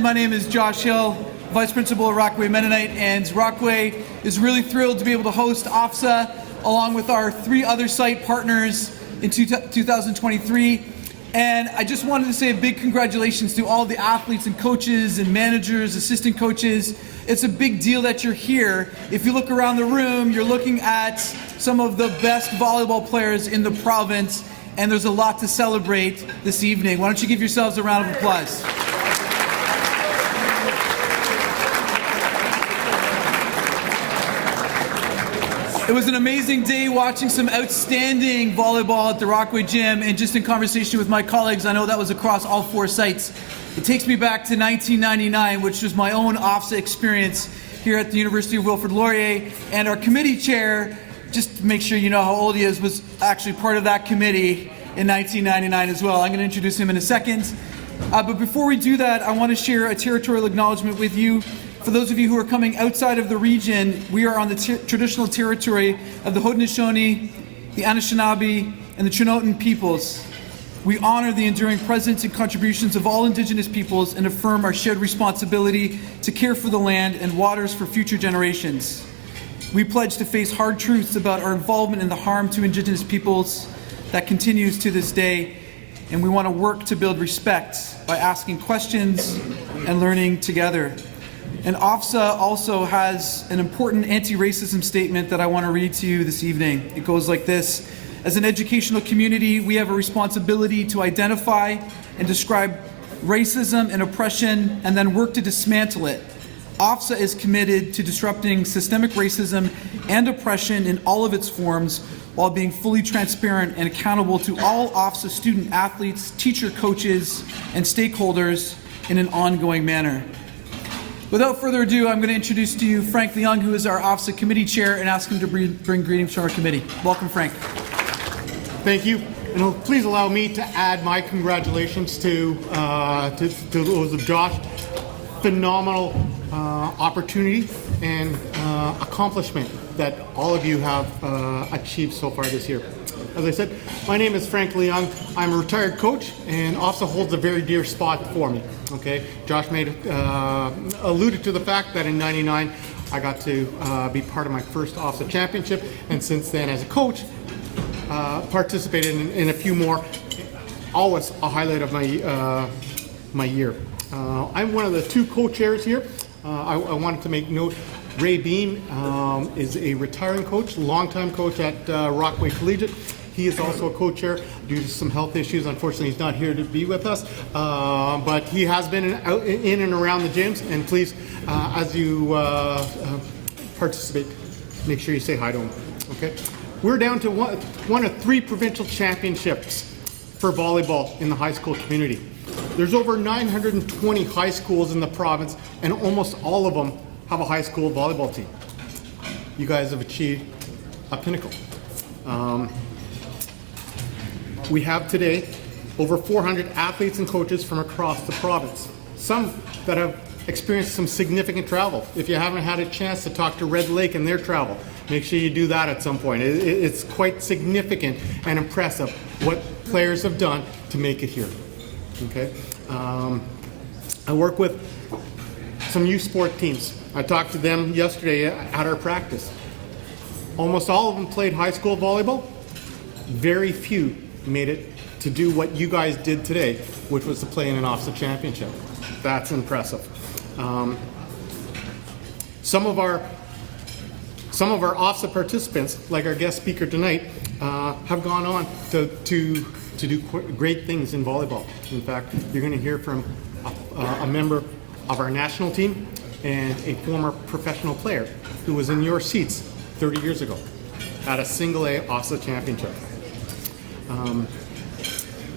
My name is Josh Hill, Vice Principal at Rockway Mennonite, and Rockway is really thrilled to be able to host OFSAA along with our 3 other site partners in 2023. And I just wanted to say a big congratulations to all the athletes and coaches and managers, assistant coaches. It's a big deal that you're here. If you look around the room, you're looking at some of the best volleyball players in the province, and there's a lot to celebrate this evening. Why don't you give yourselves a round of applause? It was an amazing day watching some outstanding volleyball at the Rockway Gym, and just in conversation with my colleagues, I know that was across all 4 sites. It takes me back to 1999, which was my own OFSAA experience here at the University of Wilfrid Laurier, and our committee chair, just to make sure you know how old he is, was actually part of that committee in 1999 as well. I'm going to introduce him in a second. But before we do that, I want to share a territorial acknowledgement with you. For those of you who are coming outside of the region, we are on the traditional territory of the Haudenosaunee, the Anishinaabe, and the Chinotan peoples. We honor the enduring presence and contributions of all Indigenous peoples and affirm our shared responsibility to care for the land and waters for future generations. We pledge to face hard truths about our involvement in the harm to Indigenous peoples that continues to this day, and we want to work to build respect by asking questions and learning together. And OFSAA also has an important anti-racism statement that I want to read to you this evening. It goes like this: as an educational community, we have a responsibility to identify and describe racism and oppression and then work to dismantle it. OFSAA is committed to disrupting systemic racism and oppression in all of its forms while being fully transparent and accountable to all OFSAA student athletes, teacher coaches, and stakeholders in an ongoing manner. Without further ado, I'm going to introduce to you Frank Leung, who is our OFSAA committee chair, and ask him to bring greetings from our committee. Welcome, Frank. Thank you. And please allow me to add my congratulations to those of Josh. Phenomenal opportunity and accomplishment that all of you have achieved so far this year. As I said, my name is Frank Leung. I'm a retired coach, and OFSAA holds a very dear spot for me. Okay, Josh alluded to the fact that in '99 I got to be part of my first OFSAA championship, and since then, as a coach, participated in a few more. Always a highlight of my year. I'm one of the 2 co-chairs here. I wanted to make note. Ray Beam is a retiring coach, longtime coach at Rockway Collegiate. He is also a co-chair due to some health issues. Unfortunately, he's not here to be with us, but he has been in and around the gyms. And please, as you participate, make sure you say hi to him. Okay, we're down to one of 3 provincial championships for volleyball in the high school community. There's over 920 high schools in the province, and almost all of them have a high school volleyball team. You guys have achieved a pinnacle. We have today over 400 athletes and coaches from across the province, some that have experienced some significant travel. If you haven't had a chance to talk to Red Lake and their travel, make sure you do that at some point. It's quite significant and impressive what players have done to make it here. Okay, I work with some youth sport teams. I talked to them yesterday at our practice. Almost all of them played high school volleyball. Very few made it to do what you guys did today, which was to play in an OFSAA championship. That's impressive. Some of our OFSAA participants, like our guest speaker tonight, have gone on to do great things in volleyball. In fact, you're going to hear from a member of our national team and a former professional player who was in your seats 30 years ago at a single-A OFSAA championship.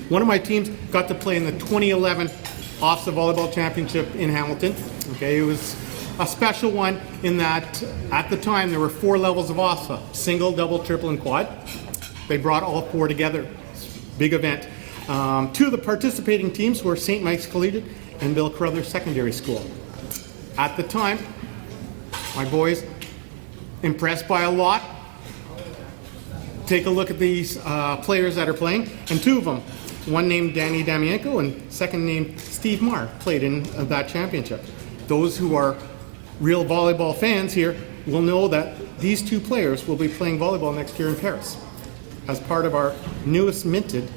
One of my teams got to play in the 2011 OFSAA Volleyball Championship in Hamilton. Okay, it was a special one in that at the time there were 4 levels of OFSAA: single, double, triple, and quad. They brought all 4 together. Big event. 2 of the participating teams were St. Mike's Collegiate and Bill Carruthers Secondary School. At the time, my boys, impressed by a lot. Take a look at these players that are playing, and 2 of them one named Danny Damienko and second named Steve Marr played in that championship. Those who are real volleyball fans here will know that these two players will be playing volleyball next year in Paris as part of our newest minted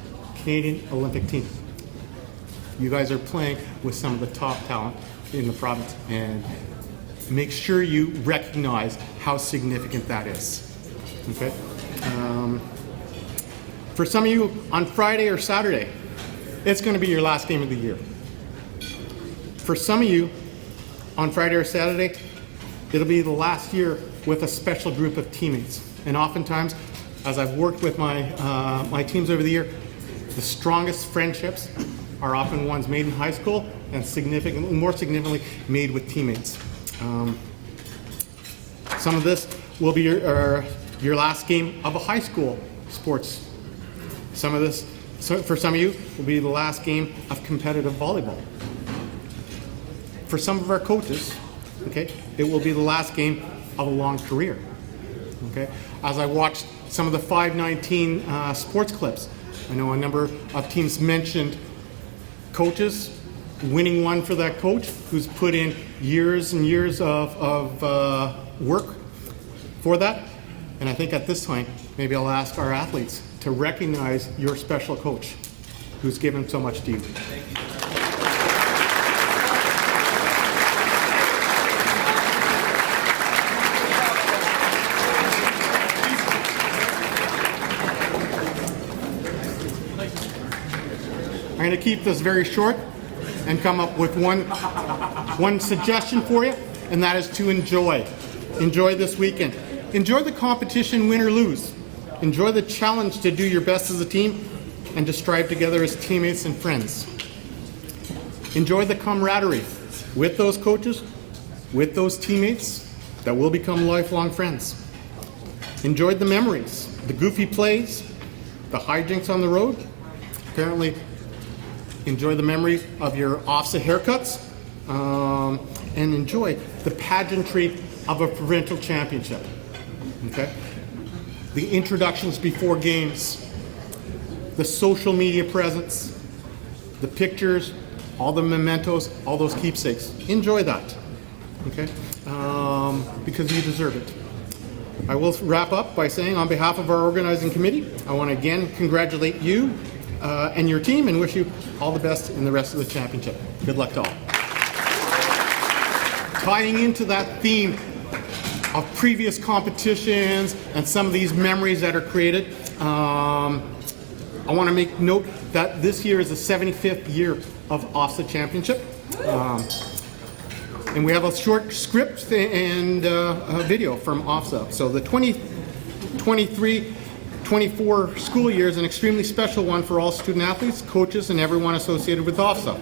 Canadian Olympic team. You guys are playing with some of the top talent in the province, and make sure you recognize how significant that is. Okay? For some of you, on Friday or Saturday, it's going to be your last game of the year. For some of you, on Friday or Saturday, it'll be the last year with a special group of teammates. And oftentimes, as I've worked with my teams over the year, the strongest friendships are often ones made in high school and more significantly made with teammates. Some of this will be your last game of a high school sports. Some of this, for some of you, will be the last game of competitive volleyball. For some of our coaches, okay, it will be the last game of a long career. Okay, as I watched some of the 519 sports clips, I know a number of teams mentioned coaches, winning one for that coach who's put in years and years of work for that. And I think at this time, maybe I'll ask our athletes to recognize your special coach who's given so much to you. I'm going to keep this very short and come up with one suggestion for you, and that is to enjoy this weekend. Enjoy the competition, win or lose. Enjoy the challenge to do your best as a team and to strive together as teammates and friends. Enjoy the camaraderie with those coaches, with those teammates that will become lifelong friends. Enjoy the memories, the goofy plays, the hijinks on the road. Apparently, enjoy the memory of your OFSAA haircuts, and enjoy the pageantry of a provincial championship. Okay? The introductions before games, the social media presence, the pictures, all the mementos, all those keepsakes. Enjoy that, okay? Because you deserve it. I will wrap up by saying, on behalf of our organizing committee, I want to again congratulate you and your team and wish you all the best in the rest of the championship. Good luck to all. Tying into that theme of previous competitions and some of these memories that are created, I want to make note that this year is the 75th year of OFSAA Championship. And we have a short script and a video from OFSAA. So the 2023-24 school year is an extremely special one for all student athletes, coaches, and everyone associated with OFSAA.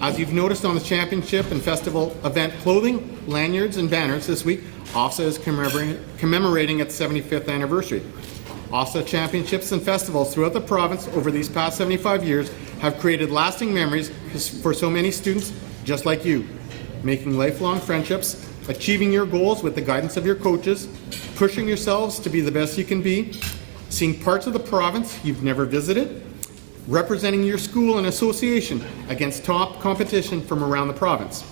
As you've noticed on the championship and festival event clothing, lanyards, and banners this week, OFSAA is commemorating its 75th anniversary. OFSAA championships and festivals throughout the province over these past 75 years have created lasting memories for so many students just like you, making lifelong friendships, achieving your goals with the guidance of your coaches, pushing yourselves to be the best you can be, seeing parts of the province you've never visited, representing your school and association against top competition from around the province.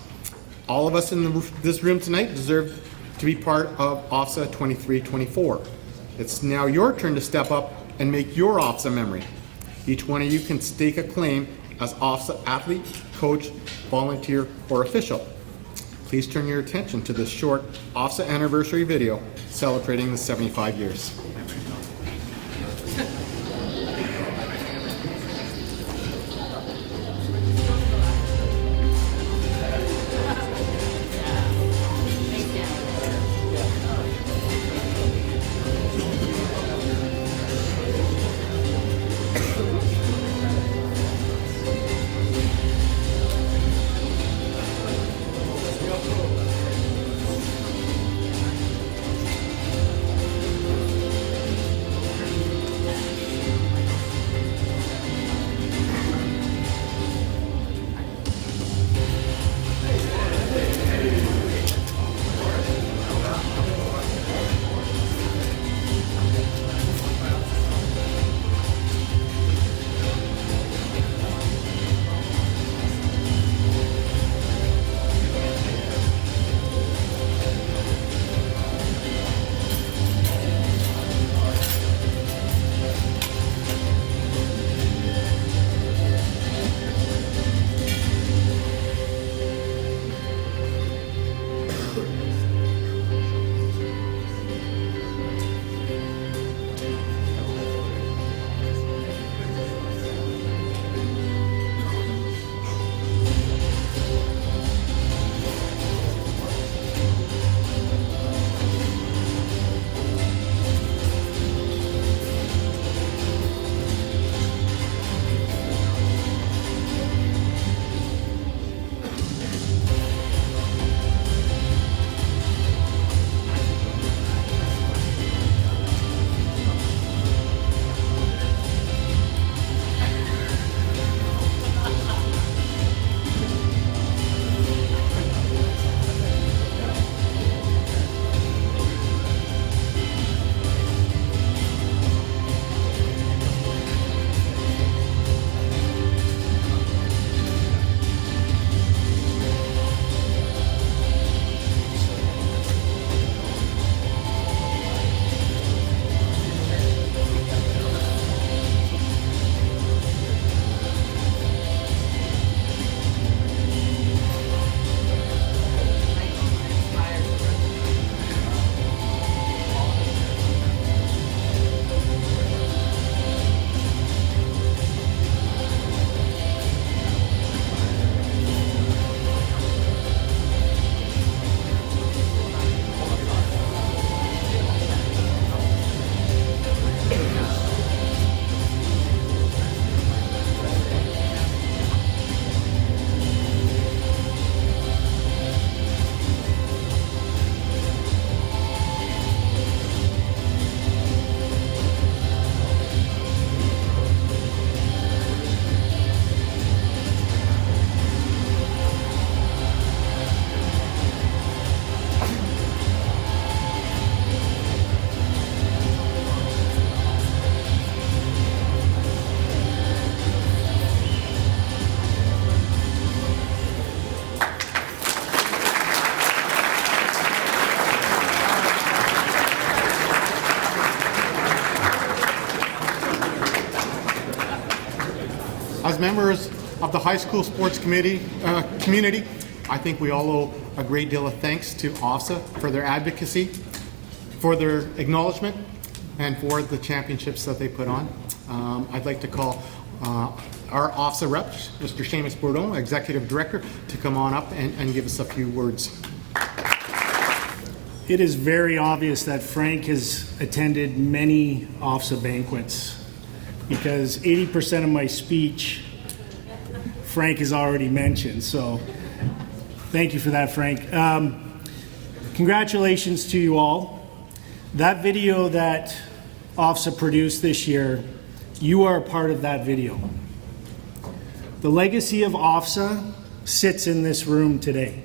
All of us in this room tonight deserve to be part of OFSAA 23-24. It's now your turn to step up and make your OFSAA memory. Each one of you can stake a claim as OFSAA athlete, coach, volunteer, or official. Please turn your attention to this short OFSAA anniversary video celebrating the 75 years. As members of the high school sports community, I think we all owe a great deal of thanks to OFSAA for their advocacy, for their acknowledgement, and for the championships that they put on. I'd like to call our OFSAA rep, Mr. Seamus Bourdon, Executive Director, to come on up and give us a few words. It is very obvious that Frank has attended many OFSAA banquets, because 80% of my speech Frank has already mentioned. So thank you for that, Frank. Congratulations to you all. That video that OFSAA produced this year, you are a part of that video. The legacy of OFSAA sits in this room today.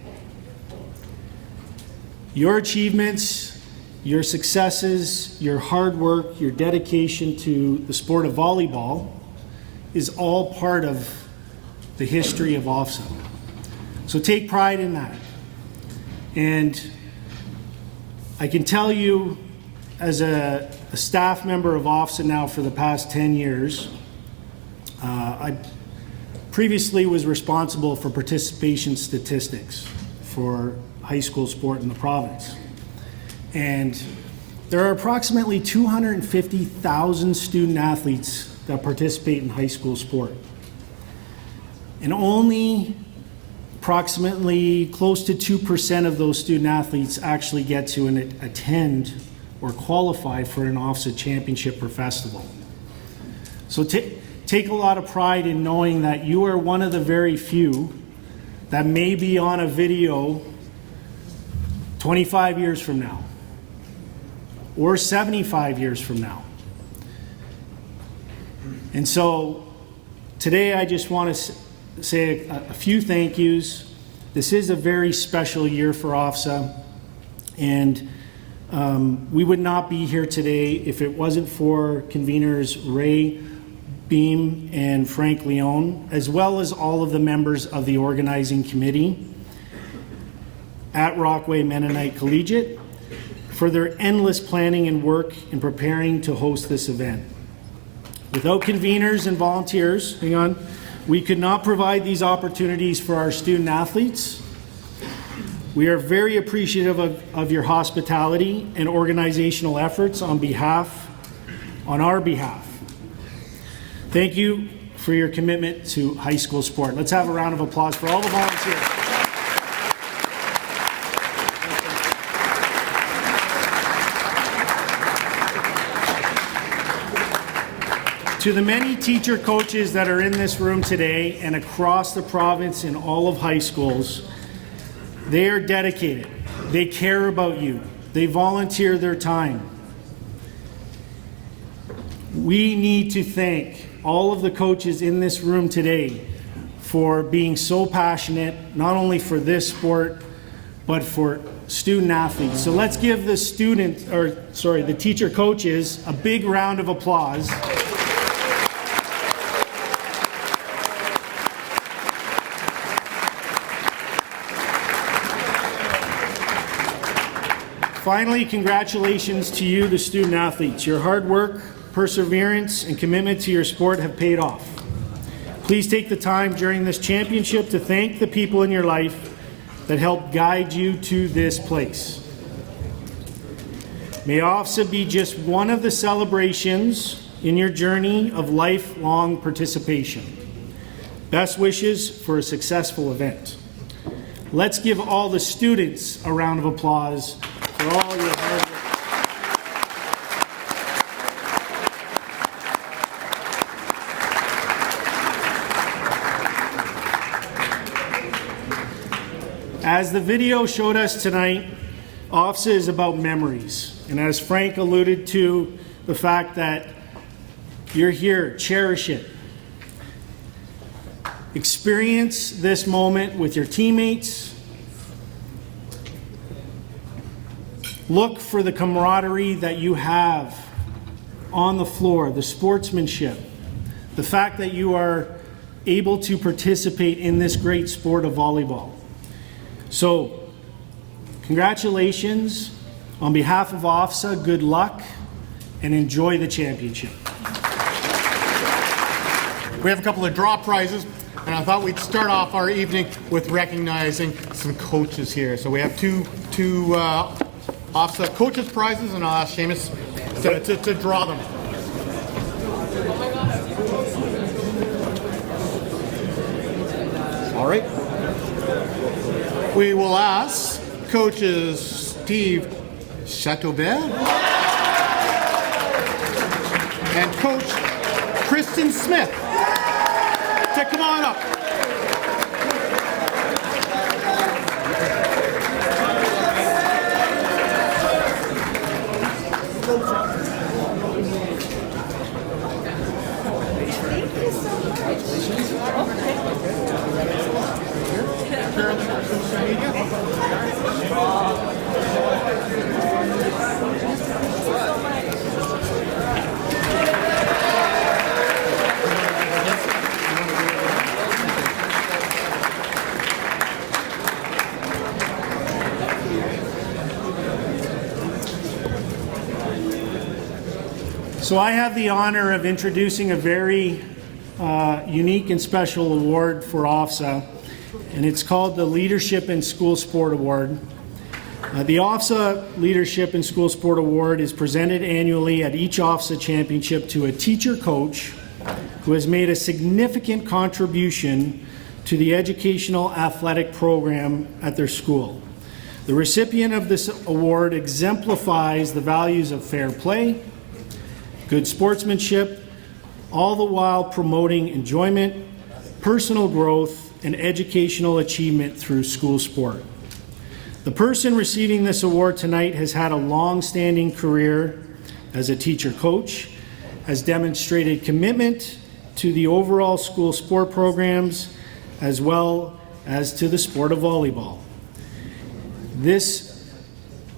Your achievements, your successes, your hard work, your dedication to the sport of volleyball is all part of the history of OFSAA. So take pride in that. And I can tell you, as a staff member of OFSAA now for the past 10 years, I previously was responsible for participation statistics for high school sport in the province. And there are approximately 250,000 student athletes that participate in high school sport. And only approximately close to 2% of those student athletes actually get to attend or qualify for an OFSAA championship or festival. So take a lot of pride in knowing that you are one of the very few that may be on a video 25 years from now, or 75 years from now. And so today I just want to say a few thank yous. This is a very special year for OFSAA, and we would not be here today if it wasn't for conveners Ray Beam and Frank Leone, as well as all of the members of the organizing committee at Rockway Mennonite Collegiate for their endless planning and work in preparing to host this event. Without conveners and volunteers, we could not provide these opportunities for our student athletes. We are very appreciative of your hospitality and organizational efforts on our behalf. Thank you for your commitment to high school sport. Let's have a round of applause for all the volunteers. To the many teacher coaches that are in this room today and across the province in all of high schools, they are dedicated. They care about you. They volunteer their time. We need to thank all of the coaches in this room today for being so passionate, not only for this sport, but for student athletes. So let's give the the teacher coaches a big round of applause. Finally, congratulations to you, the student athletes. Your hard work, perseverance, and commitment to your sport have paid off. Please take the time during this championship to thank the people in your life that helped guide you to this place. May OFSAA be just one of the celebrations in your journey of lifelong participation. Best wishes for a successful event. Let's give all the students a round of applause for all your hard work. As the video showed us tonight, OFSAA is about memories. And as Frank alluded to, the fact that you're here, cherish it. Experience this moment with your teammates. Look for the camaraderie that you have on the floor, the sportsmanship, the fact that you are able to participate in this great sport of volleyball. So, congratulations. On behalf of OFSAA, good luck and enjoy the championship. we have a couple of draw prizes, and I thought we'd start off our evening with recognizing some coaches here. So we have two OFSAA coaches prizes, and I'll ask Seamus to draw them. All right. We will ask coaches Steve Chateaubert and Coach Kristen Smith to come on up. So I have the honor of introducing a very unique and special award for OFSAA, and it's called the Leadership in School Sport Award. The OFSAA Leadership in School Sport Award is presented annually at each OFSAA championship to a teacher coach who has made a significant contribution to the educational athletic program at their school. The recipient of this award exemplifies the values of fair play, good sportsmanship, all the while promoting enjoyment, personal growth, and educational achievement through school sport. The person receiving this award tonight has had a long-standing career as a teacher coach, has demonstrated commitment to the overall school sport programs, as well as to the sport of volleyball. This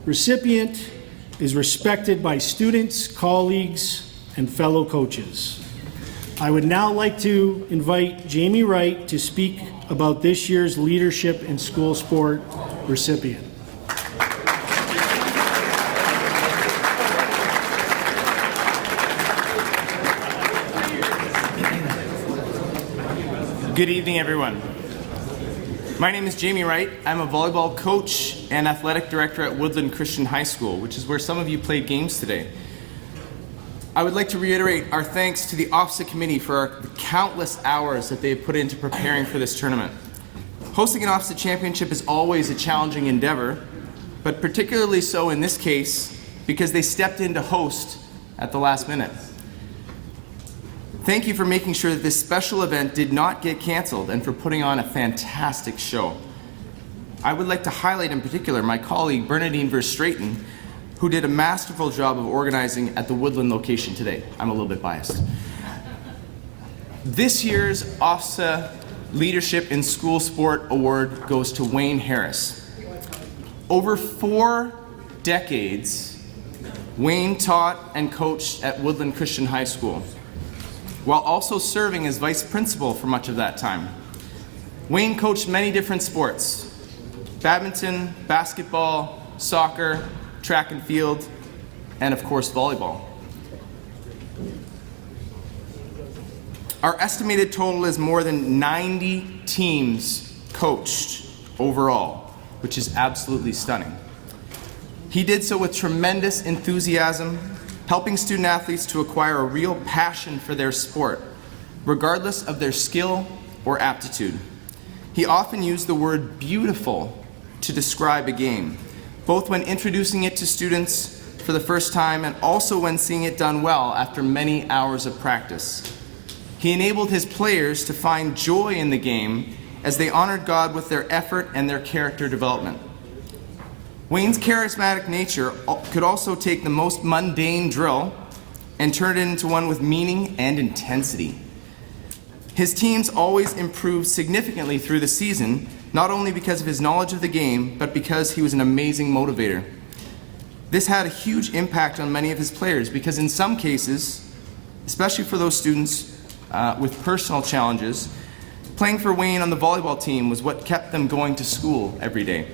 recipient is respected by students, colleagues, and fellow coaches. I would now like to invite Jamie Wright to speak about this year's Leadership in School Sport recipient. Good evening, everyone. My name is Jamie Wright. I'm a volleyball coach and athletic director at Woodland Christian High School, which is where some of you played games today. I would like to reiterate our thanks to the OFSAA committee for the countless hours that they have put into preparing for this tournament. Hosting an OFSAA championship is always a challenging endeavor, but particularly so in this case because they stepped in to host at the last minute. Thank you for making sure that this special event did not get canceled and for putting on a fantastic show. I would like to highlight in particular my colleague Bernadine Verstraeten, who did a masterful job of organizing at the Woodland location today. I'm a little bit biased. This year's OFSAA Leadership in School Sport Award goes to Wayne Harris. Over 4 decades, Wayne taught and coached at Woodland Christian High School, while also serving as vice principal for much of that time. Wayne coached many different sports: badminton, basketball, soccer, track and field, and of course volleyball. Our estimated total is more than 90 teams coached overall, which is absolutely stunning. He did so with tremendous enthusiasm, helping student athletes to acquire a real passion for their sport, regardless of their skill or aptitude. He often used the word beautiful to describe a game, both when introducing it to students for the first time and also when seeing it done well after many hours of practice. He enabled his players to find joy in the game as they honored God with their effort and their character development. Wayne's charismatic nature could also take the most mundane drill and turn it into one with meaning and intensity. His teams always improved significantly through the season, not only because of his knowledge of the game, but because he was an amazing motivator. This had a huge impact on many of his players because in some cases, especially for those students with personal challenges, playing for Wayne on the volleyball team was what kept them going to school every day.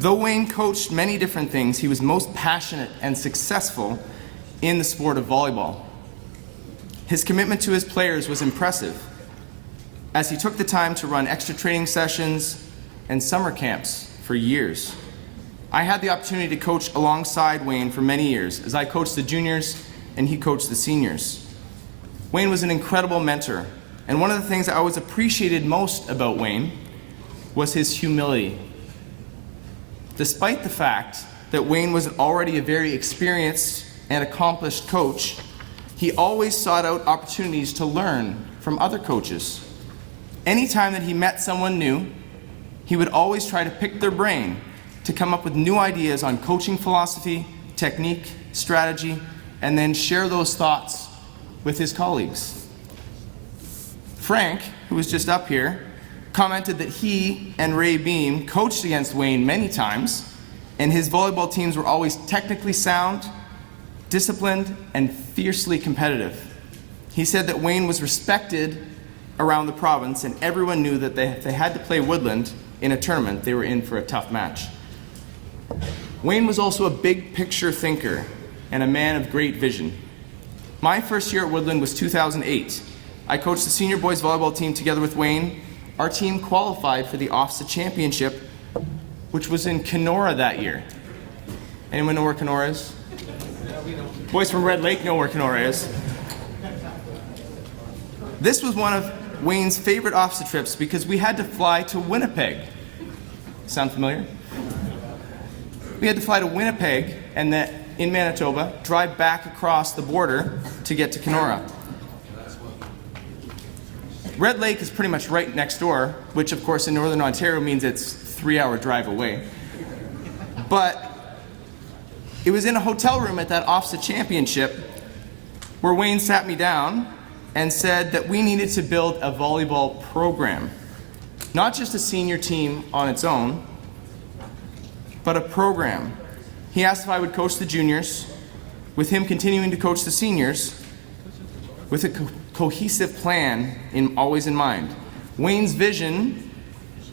Though Wayne coached many different things, he was most passionate and successful in the sport of volleyball. His commitment to his players was impressive, as he took the time to run extra training sessions and summer camps for years. I had the opportunity to coach alongside Wayne for many years, as I coached the juniors and he coached the seniors. Wayne was an incredible mentor, and one of the things I always appreciated most about Wayne was his humility. Despite the fact that Wayne was already a very experienced and accomplished coach, he always sought out opportunities to learn from other coaches. Anytime that he met someone new, he would always try to pick their brain to come up with new ideas on coaching philosophy, technique, strategy, and then share those thoughts with his colleagues. Frank, who was just up here, commented that he and Ray Beam coached against Wayne many times, and his volleyball teams were always technically sound, disciplined, and fiercely competitive. He said that Wayne was respected around the province, and everyone knew that if they had to play Woodland in a tournament, they were in for a tough match. Wayne was also a big picture thinker and a man of great vision. My first year at Woodland was 2008. I coached the senior boys volleyball team together with Wayne. Our team qualified for the OFSAA Championship, which was in Kenora that year. Anyone know where Kenora is? Boys from Red Lake know where Kenora is. This was one of Wayne's favorite OFSAA trips because we had to fly to Winnipeg. Sound familiar? We had to fly to Winnipeg and then in Manitoba, drive back across the border to get to Kenora. Red Lake is pretty much right next door, which of course in Northern Ontario means it's a 3-hour drive away. But it was in a hotel room at that OFSAA Championship where Wayne sat me down and said that we needed to build a volleyball program. Not just a senior team on its own, but a program. He asked if I would coach the juniors, with him continuing to coach the seniors, with a cohesive plan always in mind. Wayne's vision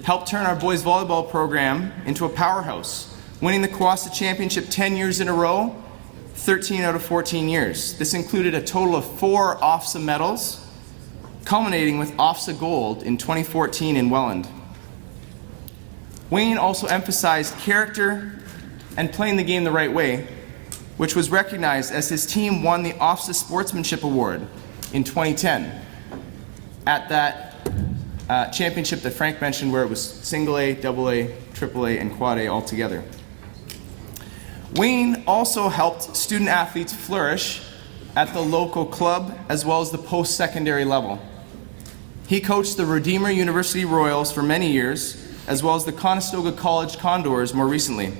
helped turn our boys volleyball program into a powerhouse, winning the Kewaskum Championship 10 years in a row, 13 out of 14 years. This included a total of 4 OFSAA medals, culminating with OFSAA Gold in 2014 in Welland. Wayne also emphasized character and playing the game the right way, which was recognized as his team won the OFSAA Sportsmanship Award in 2010 at that championship that Frank mentioned, where it was single A, double A, triple A, and quad A all together. Wayne also helped student athletes flourish at the local club as well as the post-secondary level. He coached the Redeemer University Royals for many years, as well as the Conestoga College Condors more recently.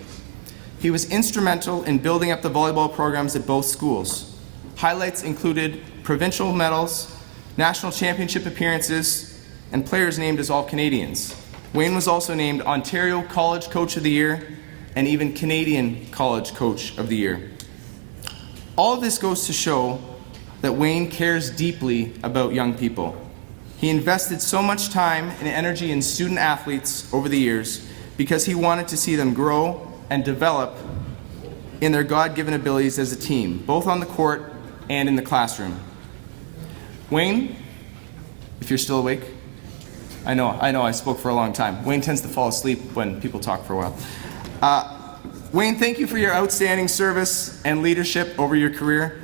He was instrumental in building up the volleyball programs at both schools. Highlights included provincial medals, national championship appearances, and players named as All-Canadians. Wayne was also named Ontario College Coach of the Year and even Canadian College Coach of the Year. All of this goes to show that Wayne cares deeply about young people. He invested so much time and energy in student athletes over the years because he wanted to see them grow and develop in their God-given abilities as a team, both on the court and in the classroom. Wayne, if you're still awake, I know I spoke for a long time. Wayne tends to fall asleep when people talk for a while. Wayne, thank you for your outstanding service and leadership over your career.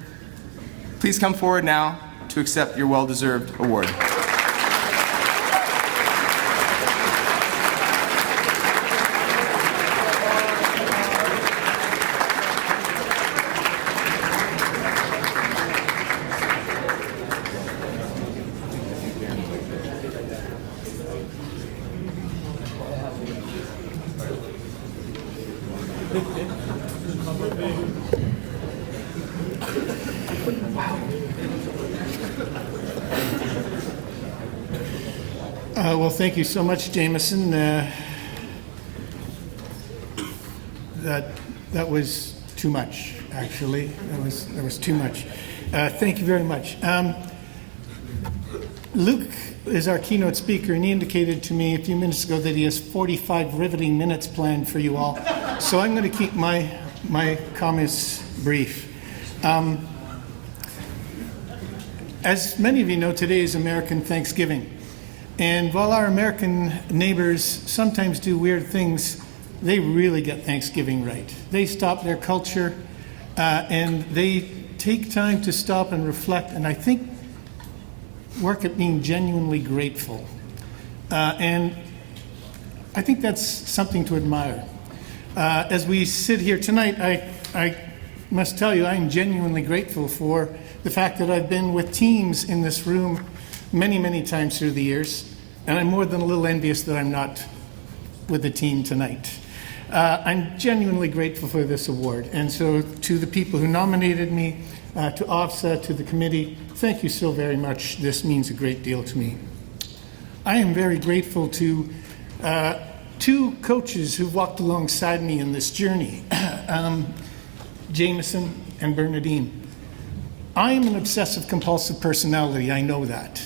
Please come forward now to accept your well-deserved award. Well, thank you so much, Jameson. That was too much, actually. That was too much. Thank you very much. Luke is our keynote speaker, and he indicated to me a few minutes ago that he has 45 riveting minutes planned for you all. So I'm going to keep my comments brief. As many of you know, today is American Thanksgiving. And while our American neighbors sometimes do weird things, they really get Thanksgiving right. They stop their culture and they take time to stop and reflect, and I think work at being genuinely grateful. And I think that's something to admire. As we sit here tonight, I must tell you, I'm genuinely grateful for the fact that I've been with teams in this room many, many times through the years, and I'm more than a little envious that I'm not with the team tonight. I'm genuinely grateful for this award, and so to the people who nominated me, to OFSAA, to the committee, thank you so very much. This means a great deal to me. I am very grateful to two coaches who walked alongside me in this journey, Jameson and Bernadine. I am an obsessive compulsive personality, I know that.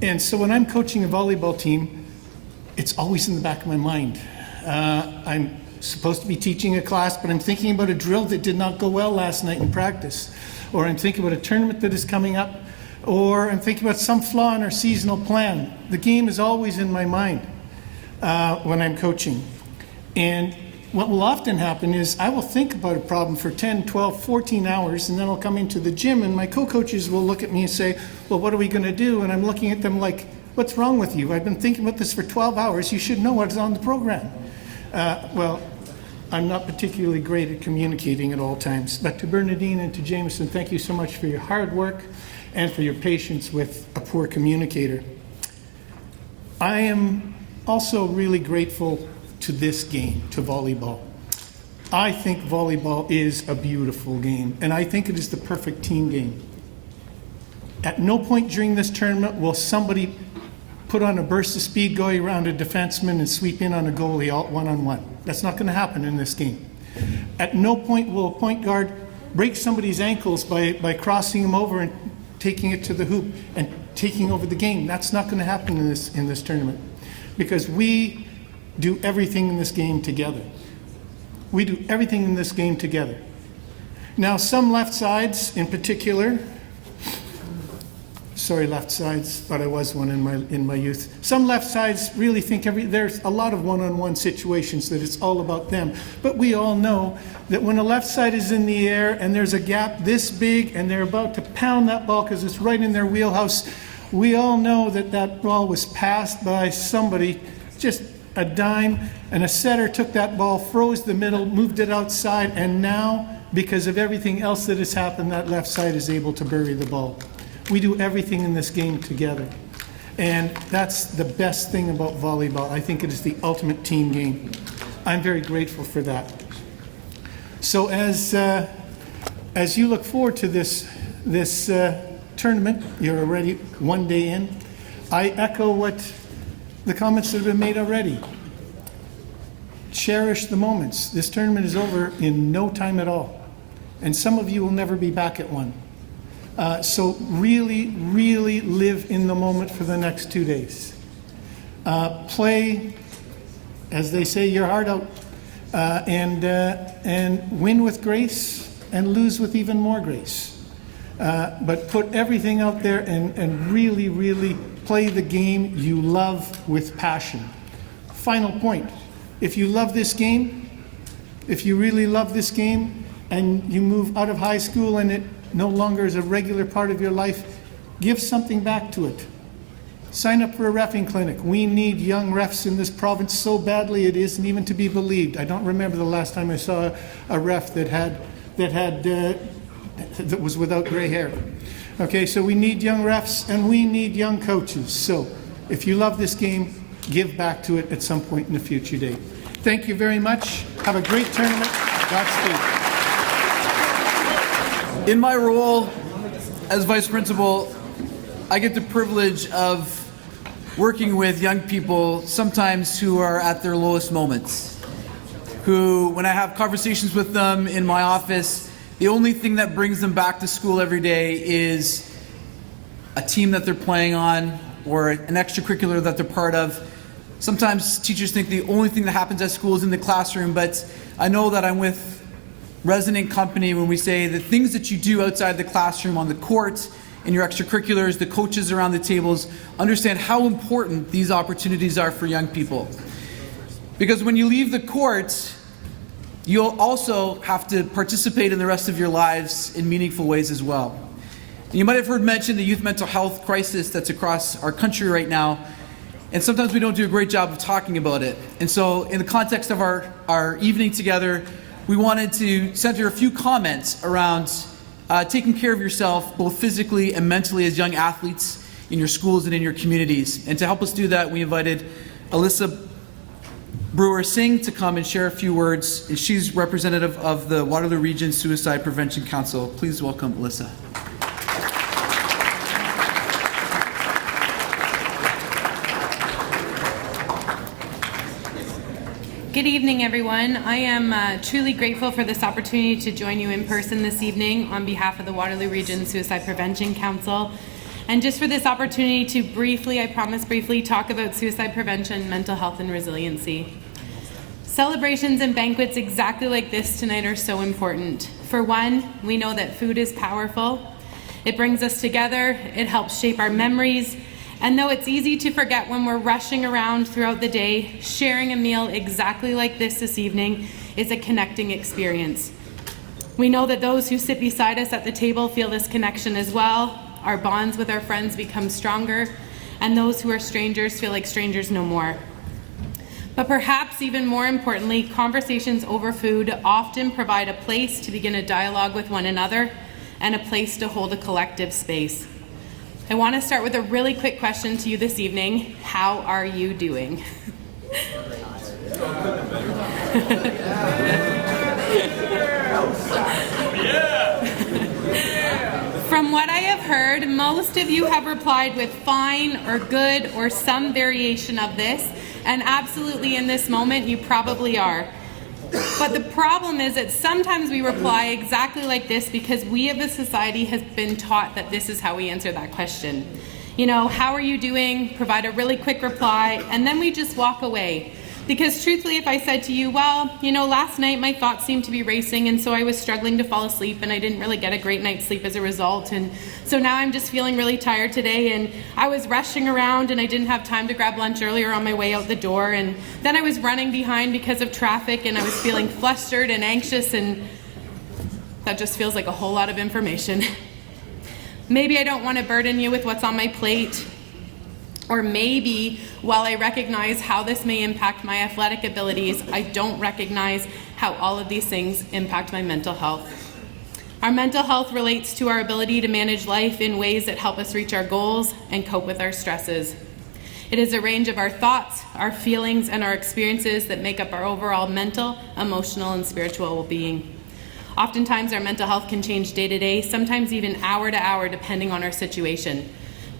And so when I'm coaching a volleyball team, it's always in the back of my mind. I'm supposed to be teaching a class, but I'm thinking about a drill that did not go well last night in practice. Or I'm thinking about a tournament that is coming up. Or I'm thinking about some flaw in our seasonal plan. The game is always in my mind when I'm coaching. And what will often happen is I will think about a problem for 10, 12, 14 hours, and then I'll come into the gym and my co-coaches will look at me and say, well, what are we going to do? And I'm looking at them like, what's wrong with you? I've been thinking about this for 12 hours. You should know what's on the program. Well, I'm not particularly great at communicating at all times. But to Bernadine and to Jameson, thank you so much for your hard work and for your patience with a poor communicator. I am also really grateful to this game, to volleyball. I think volleyball is a beautiful game, and I think it is the perfect team game. At no point during this tournament will somebody put on a burst of speed going around a defenseman and sweep in on a goalie all one-on-one. That's not going to happen in this game. At no point will a point guard break somebody's ankles by crossing him over and taking it to the hoop and taking over the game. That's not going to happen in this tournament, because we do everything in this game together. We do everything in this game together. Now, some left sides in particular, sorry, left sides, but I was one in my youth. Some left sides really think there's a lot of one-on-one situations that it's all about them. But we all know that when a left side is in the air and there's a gap this big and they're about to pound that ball because it's right in their wheelhouse, we all know that that ball was passed by somebody, just a dime, and a setter took that ball, froze the middle, moved it outside, and now, because of everything else that has happened, that left side is able to bury the ball. We do everything in this game together. And that's the best thing about volleyball. I think it is the ultimate team game. I'm very grateful for that. So as you look forward to this tournament, you're already one day in, I echo what the comments that have been made already. Cherish the moments. This tournament is over in no time at all. And some of you will never be back at one. So really, really live in the moment for the next 2 days. Play, as they say, your heart out, and win with grace and lose with even more grace. But put everything out there and really, really play the game you love with passion. Final point, if you love this game, if you really love this game, and you move out of high school and it no longer is a regular part of your life, give something back to it. Sign up for a reffing clinic. We need young refs in this province so badly it isn't even to be believed. I don't remember the last time I saw a ref that was without gray hair. Okay, so we need young refs and we need young coaches. So if you love this game, give back to it at some point in a future date. Thank you very much. Have a great tournament. Godspeed. In my role as vice principal, I get the privilege of working with young people, sometimes who are at their lowest moments, who, when I have conversations with them in my office, the only thing that brings them back to school every day is a team that they're playing on or an extracurricular that they're part of. Sometimes teachers think the only thing that happens at school is in the classroom, but I know that I'm with resonant company when we say the things that you do outside the classroom on the court, in your extracurriculars, the coaches around the tables, understand how important these opportunities are for young people. Because when you leave the court, you'll also have to participate in the rest of your lives in meaningful ways as well. You might have heard mentioned the youth mental health crisis that's across our country right now, and sometimes we don't do a great job of talking about it. And so in the context of our evening together, we wanted to center a few comments around taking care of yourself both physically and mentally as young athletes in your schools and in your communities. And to help us do that, we invited Alyssa Brewer-Singh to come and share a few words. And she's representative of the Waterloo Region Suicide Prevention Council. Please welcome Alyssa. Good evening, everyone. I am truly grateful for this opportunity to join you in person this evening on behalf of the Waterloo Region Suicide Prevention Council. And just for this opportunity to briefly, I promise briefly, talk about suicide prevention, mental health, and resiliency. Celebrations and banquets exactly like this tonight are so important. For one, we know that food is powerful. It brings us together, it helps shape our memories, and though it's easy to forget when we're rushing around throughout the day, sharing a meal exactly like this evening is a connecting experience. We know that those who sit beside us at the table feel this connection as well. Our bonds with our friends become stronger, and those who are strangers feel like strangers no more. But perhaps even more importantly, conversations over food often provide a place to begin a dialogue with one another and a place to hold a collective space. I want to start with a really quick question to you this evening. How are you doing? From what I have heard, most of you have replied with fine or good or some variation of this, and absolutely in this moment you probably are. But the problem is that sometimes we reply exactly like this because we as a society have been taught that this is how we answer that question. You know, how are you doing? Provide a really quick reply, and then we just walk away. Because truthfully, if I said to you, well, you know, last night my thoughts seemed to be racing, and so I was struggling to fall asleep, and I didn't really get a great night's sleep as a result, and so now I'm just feeling really tired today, and I was rushing around, and I didn't have time to grab lunch earlier on my way out the door, and then I was running behind because of traffic, and I was feeling flustered and anxious, and that just feels like a whole lot of information. Maybe I don't want to burden you with what's on my plate. Or maybe, while I recognize how this may impact my athletic abilities, I don't recognize how all of these things impact my mental health. Our mental health relates to our ability to manage life in ways that help us reach our goals and cope with our stresses. It is a range of our thoughts, our feelings, and our experiences that make up our overall mental, emotional, and spiritual well-being. Oftentimes, our mental health can change day to day, sometimes even hour to hour, depending on our situation.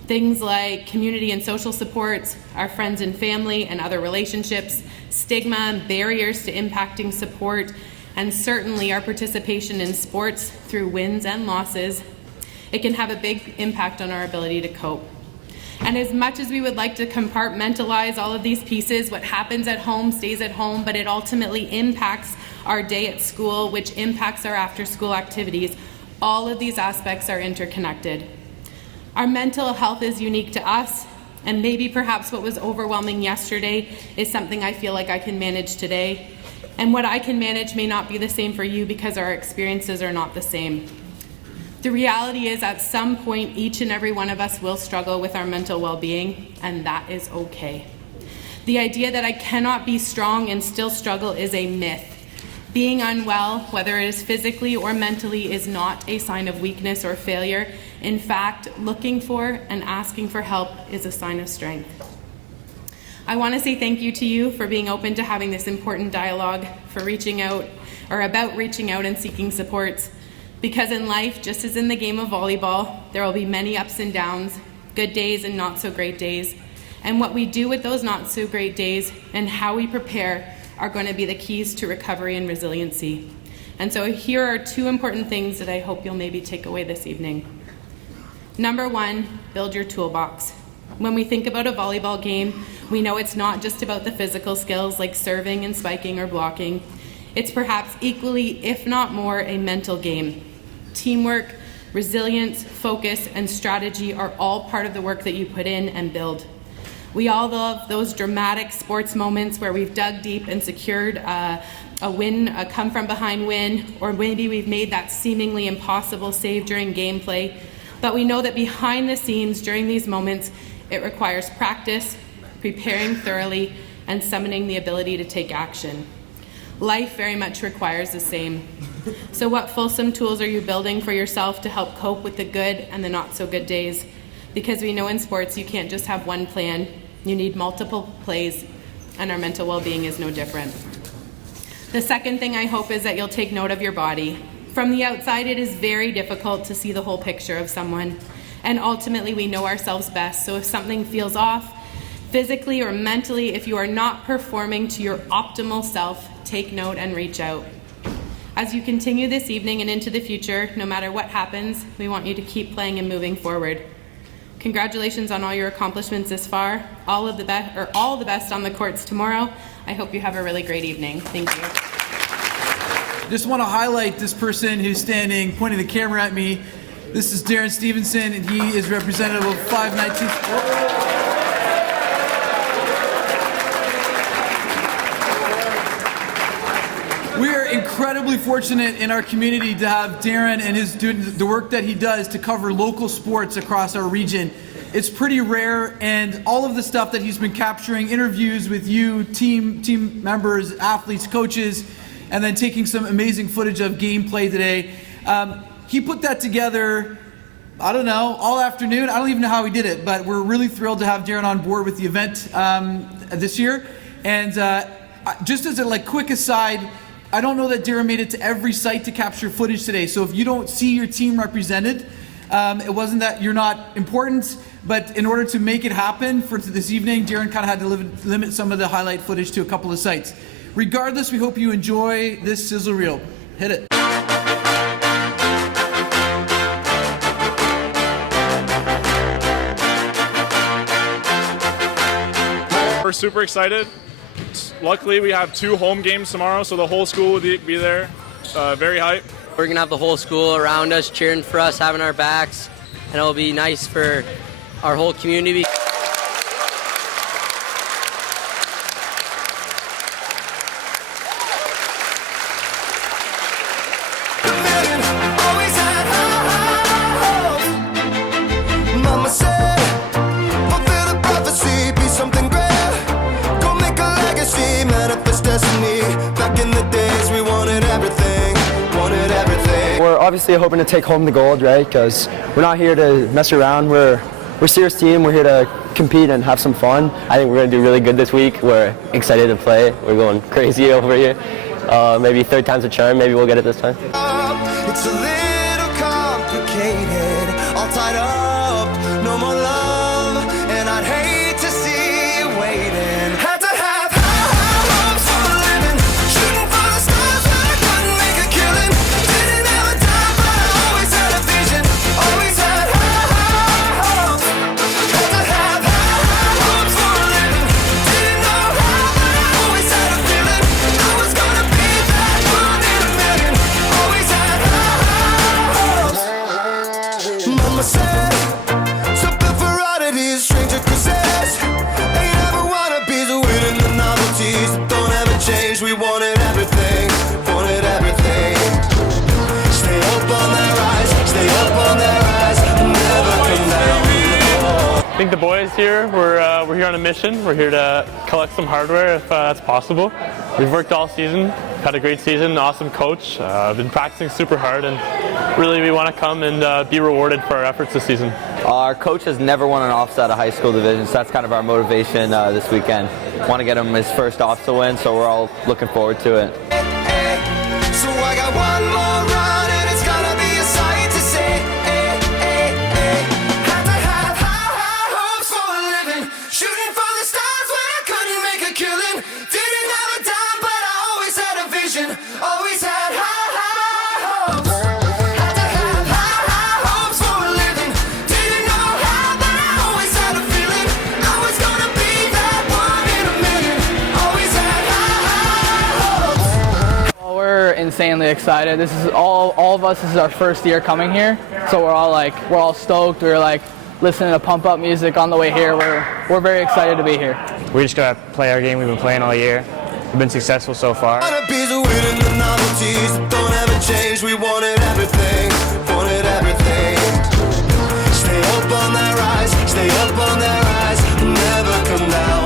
Things like community and social supports, our friends and family and other relationships, stigma and barriers to impacting support, and certainly our participation in sports through wins and losses. It can have a big impact on our ability to cope. And as much as we would like to compartmentalize all of these pieces, what happens at home stays at home, but it ultimately impacts our day at school, which impacts our after-school activities. All of these aspects are interconnected. Our mental health is unique to us, and maybe perhaps what was overwhelming yesterday is something I feel like I can manage today. And what I can manage may not be the same for you because our experiences are not the same. The reality is at some point, each and every one of us will struggle with our mental well-being, and that is okay. The idea that I cannot be strong and still struggle is a myth. Being unwell, whether it is physically or mentally, is not a sign of weakness or failure. In fact, looking for and asking for help is a sign of strength. I want to say thank you to you for being open to having this important dialogue, for reaching out, or about reaching out and seeking supports. Because in life, just as in the game of volleyball, there will be many ups and downs, good days and not so great days. And what we do with those not so great days and how we prepare are going to be the keys to recovery and resiliency. And so here are two important things that I hope you'll maybe take away this evening. Number one, build your toolbox. When we think about a volleyball game, we know it's not just about the physical skills like serving and spiking or blocking. It's perhaps equally, if not more, a mental game. Teamwork, Resilience, focus, and strategy are all part of the work that you put in and build. We all love those dramatic sports moments where we've dug deep and secured a win, a come-from-behind win, or maybe we've made that seemingly impossible save during gameplay. But we know that behind the scenes during these moments, it requires practice, preparing thoroughly, and summoning the ability to take action. Life very much requires the same. So what fulsome tools are you building for yourself to help cope with the good and the not so good days? Because we know in sports you can't just have one plan. You need multiple plays, and our mental well-being is no different. The second thing I hope is that you'll take note of your body. From the outside, it is very difficult to see the whole picture of someone, and ultimately we know ourselves best. So if something feels off, physically or mentally, if you are not performing to your optimal self, take note and reach out. As you continue this evening and into the future, no matter what happens, we want you to keep playing and moving forward. Congratulations on all your accomplishments this far. All the best on the courts tomorrow. I hope you have a really great evening. Thank you. Just want to highlight this person who's standing, pointing the camera at me. This is Darren Stevenson, and he is representative of 519th. We are incredibly fortunate in our community to have Darren and his the work that he does to cover local sports across our region. It's pretty rare, and all of the stuff that he's been capturing, interviews with you, team members, athletes, coaches, and then taking some amazing footage of gameplay today. He put that together, I don't know, all afternoon. I don't even know how he did it, but we're really thrilled to have Darren on board with the event this year. And just as a quick aside, I don't know that Darren made it to every site to capture footage today. So if you don't see your team represented, it wasn't that you're not important, but in order to make it happen for this evening, Darren kind of had to limit some of the highlight footage to a couple of sites. Regardless, we hope you enjoy this sizzle reel. Hit it. We're super excited. Luckily, we have 2 home games tomorrow, so the whole school will be there. Very hype. We're going to have the whole school around us, cheering for us, having our backs, and it'll be nice for our whole community. We're obviously hoping to take home the gold, right? Because we're not here to mess around. We're a serious team. We're here to compete and have some fun. I think we're going to do really good this week. We're excited to play. We're going crazy over here. Maybe third time's a charm. Maybe we'll get it this time. It's a little complicated, all tied up, no more love, and I'd hate to see you waiting. Had to have high hopes for a living, shooting for the stars when I couldn't make a killing. Didn't have a dime, but I always had a vision, always had high hopes. Had to have high hopes for a living, didn't know how, but I always had a feeling I was gonna be that one in a million. Always had high hopes. Mama said, something for oddities, stranger cruises. Ain't ever wannabes, waiting the novelties that don't ever change. We wanted everything, wanted everything. Stay up on their rise, stay up on their rise, never come down. I think the boys here, we're here on a mission. We're here to collect some hardware if that's possible. We've worked all season, had a great season, awesome coach. Been practicing super hard, and really we want to come and be rewarded for our efforts this season. Our coach has never won an OFSAA at a high school division, so that's kind of our motivation this weekend. Want to get him his first OFSAA win, so we're all looking forward to it. So I got one more run and it's gonna be a sight to see. Had to have high hopes for a living, shooting for the stars when I couldn't make a killing. Didn't have a dime, but I always had a vision, always had high hopes. Had to have high hopes for a living, didn't know how, but I always had a feeling I was gonna be that one in a million. Always had high hopes. Well, we're insane insanely excited. This is all of us. This is our first year coming here, so we're all stoked. We're like listening to pump up music on the way here. We're very excited to be here. We just gotta play our game we've been playing all year. We've been successful so far. Don't ever change. We wanted everything. Stay up on that rise. Stay up on that rise. Never come down.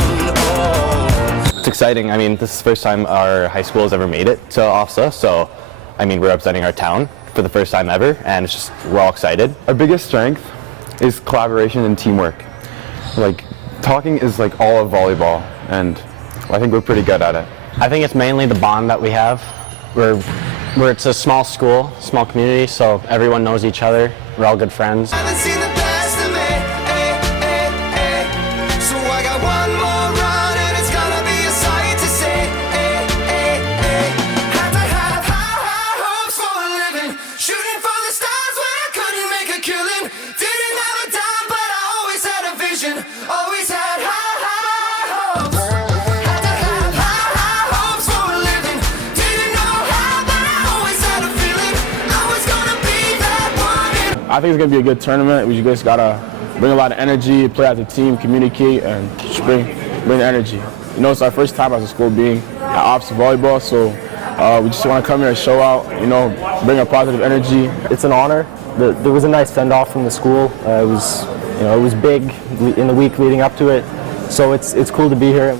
It's exciting. I mean, this is the first time our high school has ever made it to OFSAA, so I mean, we're representing our town for the first time ever, and it's just, we're all excited. Our biggest strength is collaboration and teamwork. Like, talking is like all of volleyball, and I think we're pretty good at it. I think it's mainly the bond that we have. We're it's a small school, small community, so everyone knows each other. We're all good friends. I haven't seen the best of me. So I got one more run and it's gonna be a sight to see. Had to have high hopes for a living. Shooting for the stars when I couldn't make a killing. Didn't have a dime, but I always had a vision. Always had high hopes. Had to have high hopes for a living. Didn't know how, but I always had a feeling I was gonna be that one. I think it's going to be a good tournament. We just got to bring a lot of energy, play as a team, communicate, and just bring the energy. You know, it's our first time as a school being at OFSAA Volleyball, so we just want to come here and show out, you know, bring a positive energy. It's an honor. There was a nice send-off from the school. It was big in the week leading up to it, so it's cool to be here.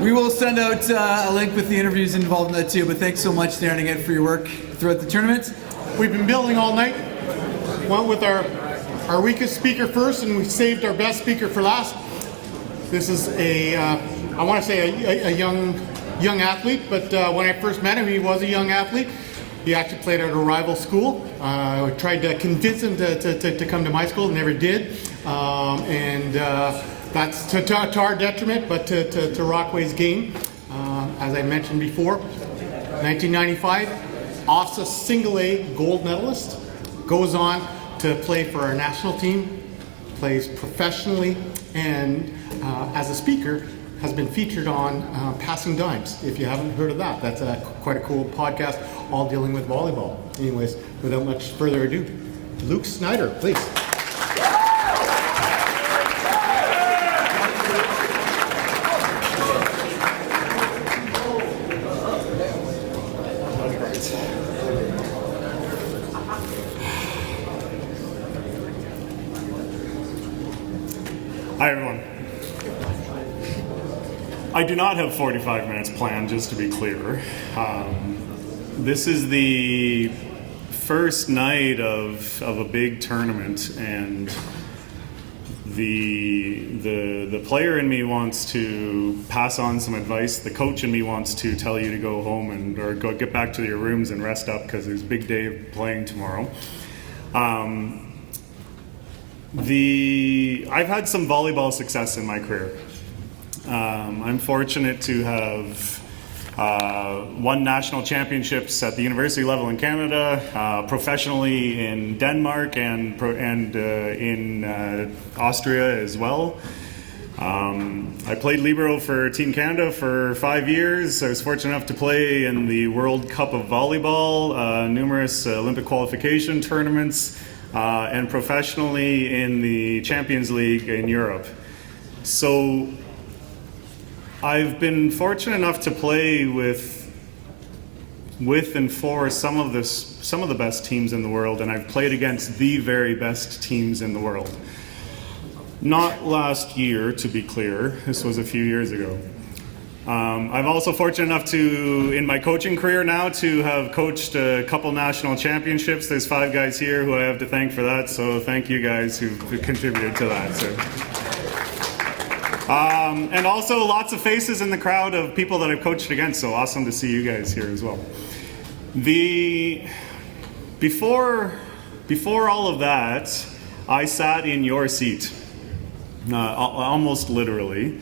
We will send out a link with the interviews involved in that too, but thanks so much, Darren, again for your work throughout the tournament. We've been building all night. Went with our weakest speaker first, and we saved our best speaker for last. This is I want to say a young athlete, but when I first met him, he was a young athlete. He actually played at a rival school. I tried to convince him to come to my school, never did. That's to our detriment, but to Rockway's game. As I mentioned before, 1995, OFSAA single A gold medalist, goes on to play for our national team, plays professionally, and as a speaker, has been featured on Passing Dimes. If you haven't heard of that, that's quite a cool podcast, all dealing with volleyball. Anyways, without much further ado, Luke Snider, please. Hi everyone. I do not have 45 minutes planned, just to be clear. This is the first night of a big tournament, and the player in me wants to pass on some advice. The coach in me wants to tell you to go home or get back to your rooms and rest up because there's a big day of playing tomorrow. I've had some volleyball success in my career. I'm fortunate to have won national championships at the university level in Canada, professionally in Denmark and in Austria as well. I played libero for Team Canada for 5 years. I was fortunate enough to play in the World Cup of Volleyball, numerous Olympic qualification tournaments, and professionally in the Champions League in Europe. So I've been fortunate enough to play with and for some of the best teams in the world, and I've played against the very best teams in the world. Not last year, to be clear. This was a few years ago. I'm also fortunate enough to, in my coaching career now, to have coached a couple national championships. There's 5 guys here who I have to thank for that, so thank you guys who contributed to that. So. And also lots of faces in the crowd of people that I've coached against, so awesome to see you guys here as well. Before all of that, I sat in your seat, almost literally.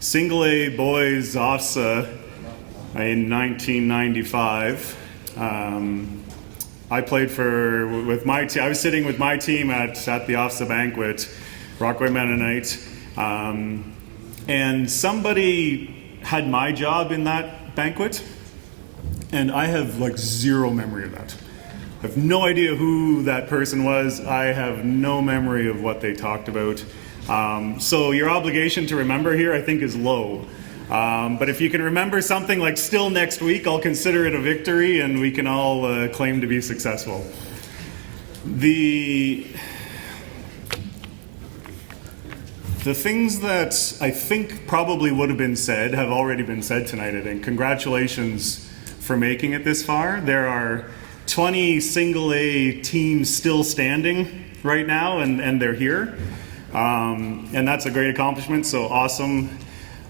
Single A boys OFSAA in 1995. I played with my team. I was sitting with my team at the OFSAA Banquet Rockway Mennonite. And somebody had my job in that banquet, and I have like zero memory of that. I have no idea who that person was. I have no memory of what they talked about. So your obligation to remember here, I think, is low. But if you can remember something like still next week, I'll consider it a victory and we can all claim to be successful. The things that I think probably would have been said have already been said tonight, I think. Congratulations for making it this far. There are 20 single A teams still standing right now, and they're here. And that's a great accomplishment, so awesome.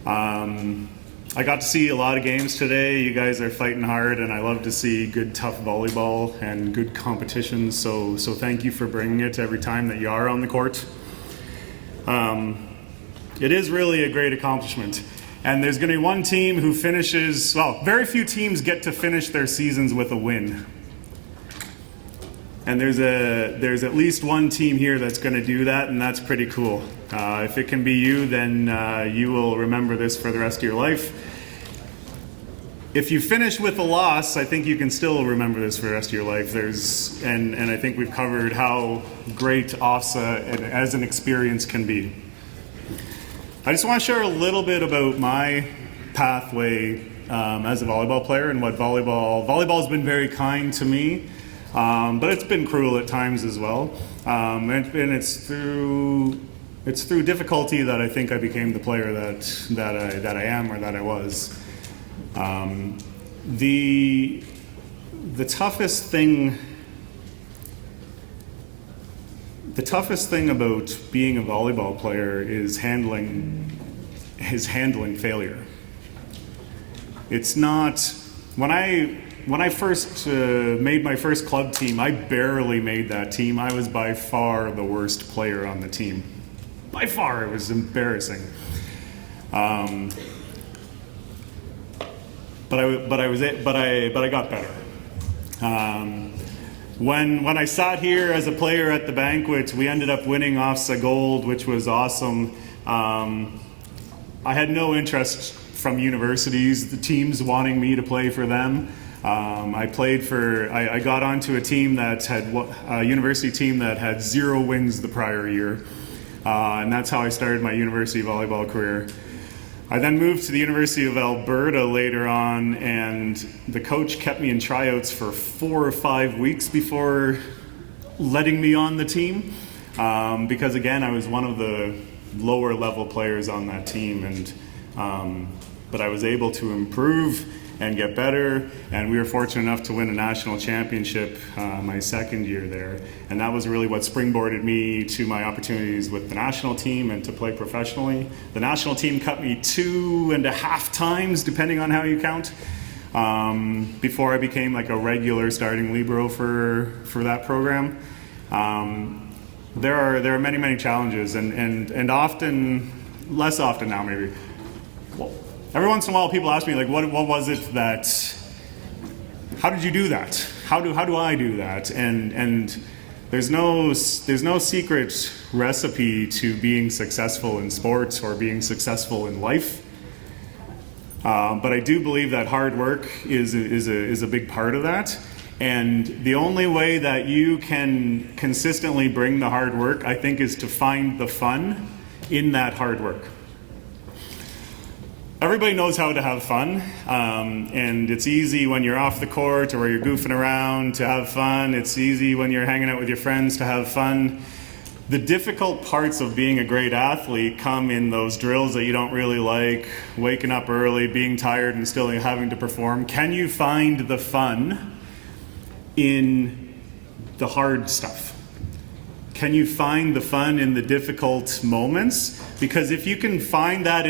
I got to see a lot of games today. You guys are fighting hard, and I love to see good, tough volleyball and good competition, so thank you for bringing it every time that you are on the court. It is really a great accomplishment. And there's going to be one team who finishes, well, very few teams get to finish their seasons with a win. And there's at least one team here that's going to do that, and that's pretty cool. If it can be you, then you will remember this for the rest of your life. If you finish with a loss, I think you can still remember this for the rest of your life. And I think we've covered how great OFSAA as an experience can be. I just want to share a little bit about my pathway as a volleyball player and what volleyball's been very kind to me, but it's been cruel at times as well. And it's through difficulty that I think I became the player that I am or that I was. The toughest thing about being a volleyball player is handling failure. It's not, when I first made my first club team, I barely made that team. I was by far the worst player on the team. By far, it was embarrassing. But I got better. When I sat here as a player at the banquet, we ended up winning OFSAA Gold, which was awesome. I had no interest from universities, the teams wanting me to play for them. I got onto a team that had a university team that had 0 wins the prior year, and that's how I started my university volleyball career. I then moved to the University of Alberta later on, and the coach kept me in tryouts for 4 or 5 weeks before letting me on the team, because again, I was one of the lower level players on that team, but I was able to improve and get better, and we were fortunate enough to win a national championship my second year there, and that was really what springboarded me to my opportunities with the national team and to play professionally. The national team cut me 2.5 times, depending on how you count, before I became like a regular starting libero for that program. There are many challenges, and often, less often now maybe. Every once in a while, people ask me, like, what was it that, how did you do that? How do I do that? And there's no secret recipe to being successful in sports or being successful in life. But I do believe that hard work is a big part of that. And the only way that you can consistently bring the hard work, I think, is to find the fun in that hard work. Everybody knows how to have fun, and it's easy when you're off the court or where you're goofing around to have fun. It's easy when you're hanging out with your friends to have fun. The difficult parts of being a great athlete come in those drills that you don't really like, waking up early, being tired and still having to perform. Can you find the fun in the hard stuff? Can you find the fun in the difficult moments? Because if you can find that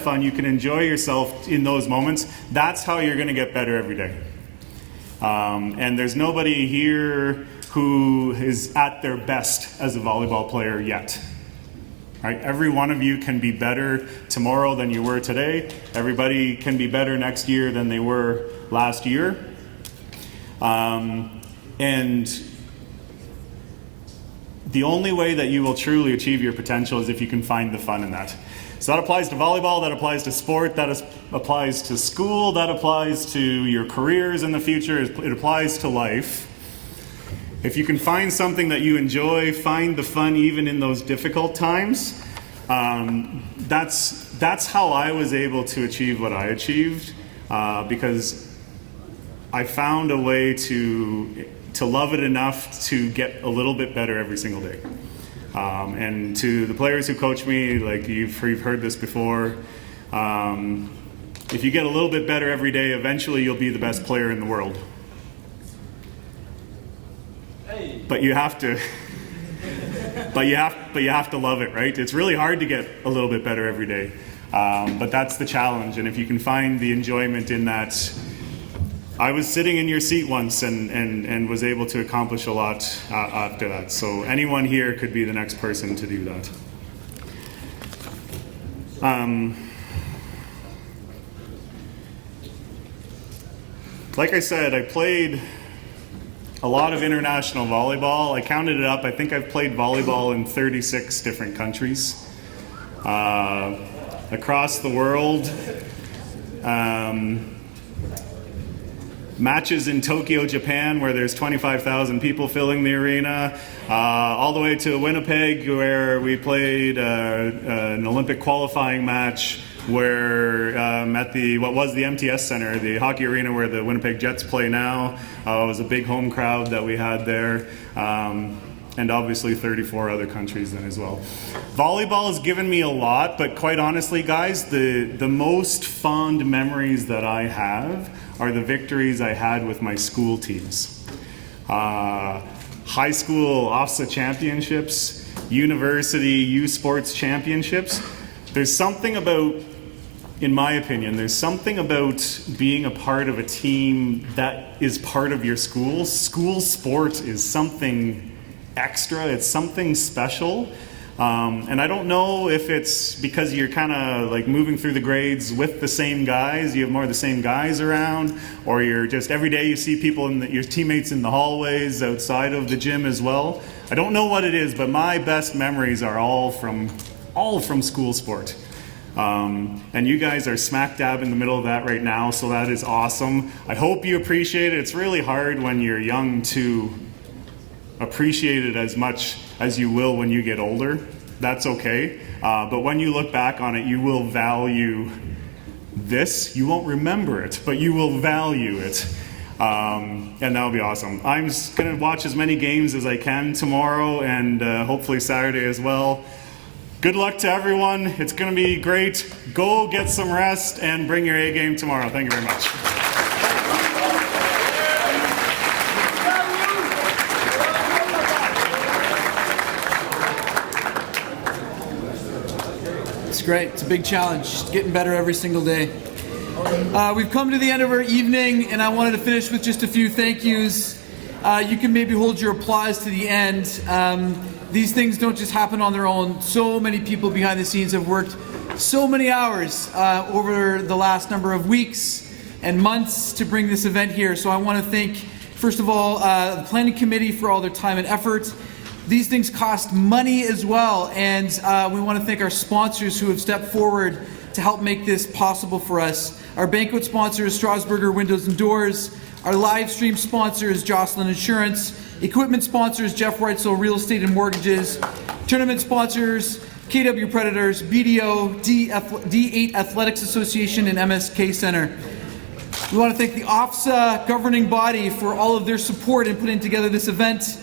fun, you can enjoy yourself in those moments. That's how you're going to get better every day. And there's nobody here who is at their best as a volleyball player yet. Right? Every one of you can be better tomorrow than you were today. Everybody can be better next year than they were last year. And the only way that you will truly achieve your potential is if you can find the fun in that. So that applies to volleyball, that applies to sport, applies to school, that applies to your careers in the future, it applies to life. If you can find something that you enjoy, find the fun even in those difficult times, that's how I was able to achieve what I achieved, because I found a way to love it enough to get a little bit better every single day. And to the players who coach me, like you've heard this before, if you get a little bit better every day, eventually you'll be the best player in the world. But you have to, but you have to love it, right? It's really hard to get a little bit better every day, but that's the challenge. And if you can find the enjoyment in that, I was sitting in your seat once and was able to accomplish a lot after that. So anyone here could be the next person to do that. Like I said, I played a lot of international volleyball. I counted it up. I think I've played volleyball in 36 different countries across the world. Matches in Tokyo, Japan, where there's 25,000 people filling the arena, all the way to Winnipeg, where we played an Olympic qualifying match where at what was the MTS Center, the hockey arena where the Winnipeg Jets play now. It was a big home crowd that we had there. And obviously 34 other countries then as well. Volleyball has given me a lot, but quite honestly, guys, the most fond memories that I have are the victories I had with my school teams. High school OFSAA championships, university U Sports championships. There's something about, in my opinion, there's something about being a part of a team that is part of your school. School sport is something extra, it's something special. And I don't know if it's because you're kind of like moving through the grades with the same guys, you have more of the same guys around, or you're just every day you see people, your teammates in the hallways outside of the gym as well. I don't know what it is, but my best memories are all from school sport. And you guys are smack dab in the middle of that right now, so that is awesome. I hope you appreciate it. It's really hard when you're young to appreciate it as much as you will when you get older. That's okay. But when you look back on it, you will value this. You won't remember it, but you will value it. And that'll be awesome. I'm just going to watch as many games as I can tomorrow and hopefully Saturday as well. Good luck to everyone. It's going to be great. Go get some rest and bring your A game tomorrow. Thank you very much. It's great. It's a big challenge. Just getting better every single day. We've come to the end of our evening, and I wanted to finish with just a few thank yous. You can maybe hold your applause to the end. These things don't just happen on their own. So many people behind the scenes have worked so many hours over the last number of weeks and months to bring this event here. So I want to thank, first of all, the planning committee for all their time and effort. These things cost money as well, and we want to thank our sponsors who have stepped forward to help make this possible for us. Our banquet sponsors, Strasburger Windows and Doors. Our live stream sponsors, Jocelyn Insurance. Equipment sponsors, Jeff Reitzel Real Estate and Mortgages. Tournament sponsors, KW Predators, BDO, D8 Athletics Association, and MSK Center. We want to thank the OFSAA governing body for all of their support in putting together this event.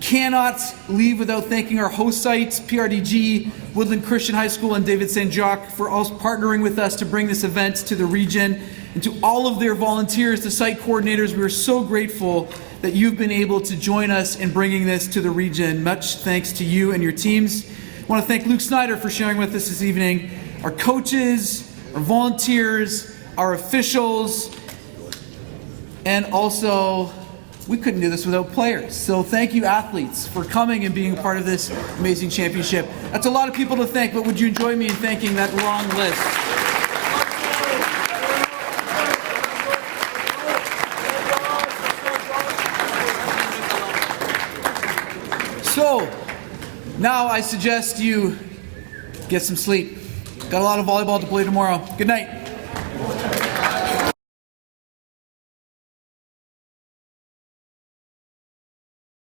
Cannot leave without thanking our host sites, PRDG, Woodland Christian High School, and David St. Jacques for also partnering with us to bring this event to the region. And to all of their volunteers, the site coordinators, we are so grateful that you've been able to join us in bringing this to the region. Much thanks to you and your teams. I want to thank Luke Snider for sharing with us this evening, our coaches, our volunteers, our officials, and also, we couldn't do this without players. So thank you, athletes, for coming and being part of this amazing championship. That's a lot of people to thank, but would you join me in thanking that long list? So, Now I suggest you get some sleep. Got a lot of volleyball to play tomorrow. Good night.